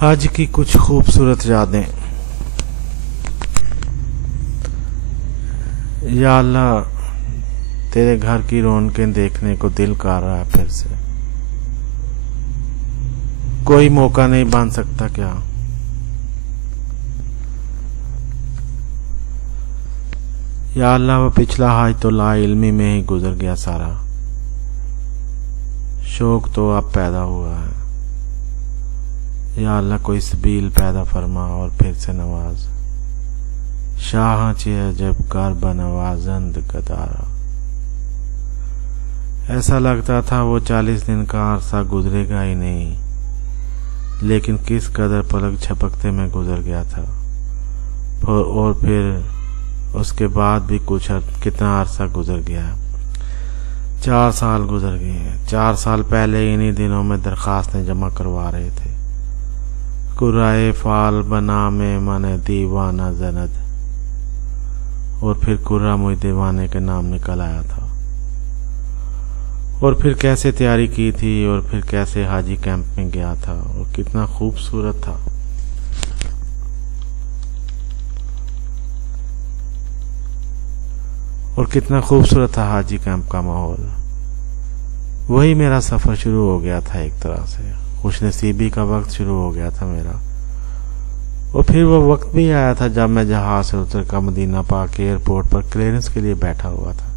حج کی کچھ خوبصورت یادیں۔ یا اللہ، تیرے گھر کی رونقیں دیکھنے کو دل کر رہا ہے پھر سے۔ کوئی موقع نہیں بن سکتا کیا؟ یا اللہ، وہ پچھلا حج تو لا علمی میں ہی گزر گیا سارا، شوق تو اب پیدا ہوا ہے۔ یا اللہ، کوئی سبیل پیدا فرما اور پھر سے نواز۔ شاہ چہ جب کر بنوازند گدارا۔ ایسا لگتا تھا وہ 40 دن کا عرصہ گزرے گا ہی نہیں، لیکن کس قدر پلک جھپکتے میں گزر گیا تھا، اور پھر اس کے بعد بھی کتنا عرصہ گزر گیا۔ 4 سال گزر گئے۔ 4 سال پہلے انہی دنوں میں درخواستیں جمع کروا رہے تھے۔ قرائے فال بنا میں من دیوانہ زند، اور پھر قرہ مجھ دیوانے کے نام نکل آیا تھا۔ اور پھر کیسے تیاری کی تھی، اور پھر کیسے حاجی کیمپ میں گیا تھا، اور کتنا خوبصورت تھا۔ اور کتنا خوبصورت تھا حاجی کیمپ کا ماحول۔ وہی میرا سفر شروع ہو گیا تھا، ایک طرح سے خوش نصیبی کا وقت شروع ہو گیا تھا میرا۔ اور پھر وہ وقت بھی آیا تھا جب میں جہاز سے اتر کر مدینہ پاک ایئرپورٹ پر کلیئرنس کے لیے بیٹھا ہوا تھا،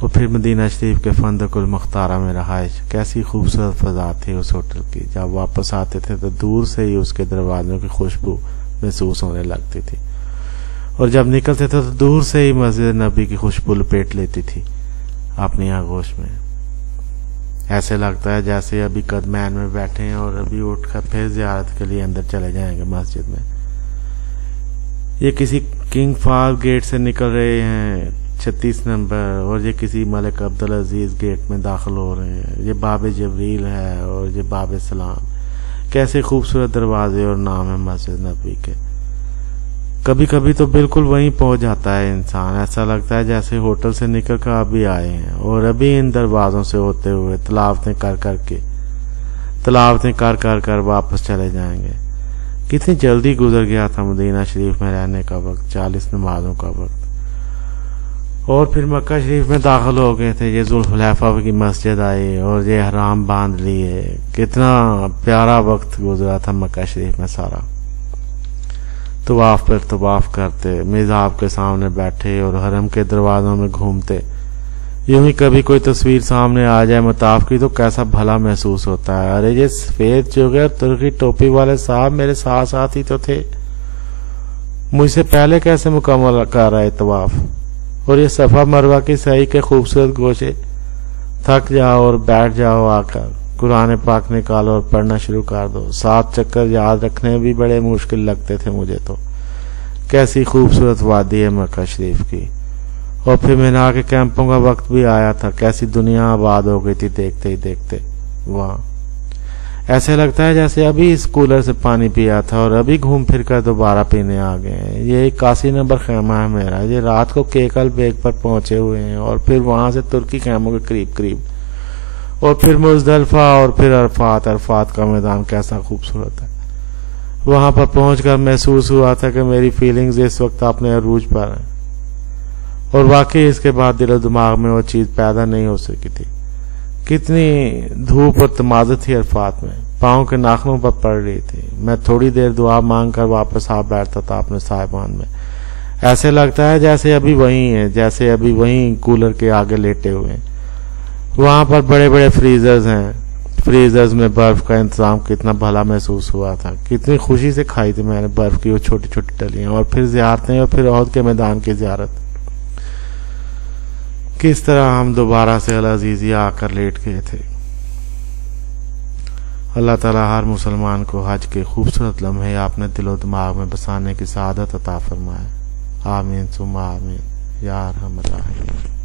اور پھر مدینہ شریف کے فندق المختارہ میں رہائش۔ کیسی خوبصورت فضا تھی اس ہوٹل کی۔ جب واپس آتے تھے تو دور سے ہی اس کے دروازوں کی خوشبو محسوس ہونے لگتی تھی، اور جب نکلتے تھے تو دور سے ہی مسجد نبی کی خوشبو لپیٹ لیتی تھی اپنی آغوش میں۔ ایسے لگتا ہے جیسے ابھی قدمین میں بیٹھے ہیں اور ابھی اٹھ کر پھر زیارت کے لیے اندر چلے جائیں گے مسجد میں۔ یہ کسی کنگ فہد گیٹ سے نکل رہے ہیں 36 نمبر، اور یہ کسی ملک عبدالعزیز گیٹ میں داخل ہو رہے ہیں۔ یہ باب جبریل ہے اور یہ باب سلام۔ کیسے خوبصورت دروازے اور نام ہے مسجد نبی کے۔ کبھی کبھی تو بالکل وہیں پہنچ جاتا ہے انسان، ایسا لگتا ہے جیسے ہوٹل سے نکل کر ابھی آئے ہیں، اور ابھی ان دروازوں سے ہوتے ہوئے تلاوتیں کر کر واپس چلے جائیں گے۔ کتنی جلدی گزر گیا تھا مدینہ شریف میں رہنے کا وقت، 40 نمازوں کا وقت۔ اور پھر مکہ شریف میں داخل ہو گئے تھے۔ یہ ذوالحلیفہ کی مسجد آئی اور یہ احرام باندھ لیے۔ کتنا پیارا وقت گزرا تھا مکہ شریف میں سارا۔ طواف پر طواف کرتے، میزاب کے سامنے بیٹھے اور حرم کے دروازوں میں گھومتے۔ یوں ہی کبھی کوئی تصویر سامنے آ جائے مطاف کی تو کیسا بھلا محسوس ہوتا ہے۔ ارے یہ سفید چوگے ترکی ٹوپی والے صاحب میرے ساتھ ہی تو تھے، مجھ سے پہلے کیسے مکمل کر رہے طواف۔ اور یہ صفا مروہ کی سعی کے خوبصورت گوشے۔ تھک جاؤ اور بیٹھ جاؤ آ کر، قرآن پاک نکالو اور پڑھنا شروع کر دو۔ 7 چکر یاد رکھنے بھی بڑے مشکل لگتے تھے مجھے تو۔ کیسی خوبصورت وادی ہے مکہ شریف کی۔ اور پھر مینا کے کیمپوں کا وقت بھی آیا تھا۔ کیسی دنیا آباد ہو گئی تھی دیکھتے ہی دیکھتے وہاں۔ ایسے لگتا ہے جیسے ابھی اس کولر سے پانی پیا تھا اور ابھی گھوم پھر کر دوبارہ پینے آ گئے ہیں۔ یہ 81 نمبر خیمہ ہے میرا۔ یہ رات کو کیکل بیگ پر پہنچے ہوئے ہیں، اور پھر وہاں سے ترکی خیموں کے قریب، اور پھر مزدلفہ، اور پھر عرفات کا میدان کیسا خوبصورت ہے۔ وہاں پر پہنچ کر محسوس ہوا تھا کہ میری فیلنگز اس وقت اپنے عروج پر ہیں، اور واقعی اس کے بعد دل و دماغ میں وہ چیز پیدا نہیں ہو سکی تھی۔ کتنی دھوپ اور تمازت تھی عرفات میں، پاؤں کے ناخنوں پر پڑ رہی تھی۔ میں تھوڑی دیر دعا مانگ کر واپس آ بیٹھتا تھا اپنے سائبان میں۔ ایسے لگتا ہے جیسے ابھی وہیں کولر کے آگے لیٹے ہوئے ہیں۔ وہاں پر بڑے بڑے فریزرز ہیں، فریزرز میں برف کا انتظام کتنا بھلا محسوس ہوا تھا۔ کتنی خوشی سے کھائی تھی میں نے برف کی وہ چھوٹی چھوٹی ڈلیاں، اور پھر زیارتیں، اور پھر احد کے میدان کی زیارت۔ کس طرح ہم دوبارہ سے العزیزیہ آ کر لیٹ گئے تھے۔ اللہ تعالیٰ ہر مسلمان کو حج کے خوبصورت لمحے اپنے دل و دماغ میں بسانے کی سعادت عطا فرمائے۔ آمین ثم آمین یا ارحم الراحمین۔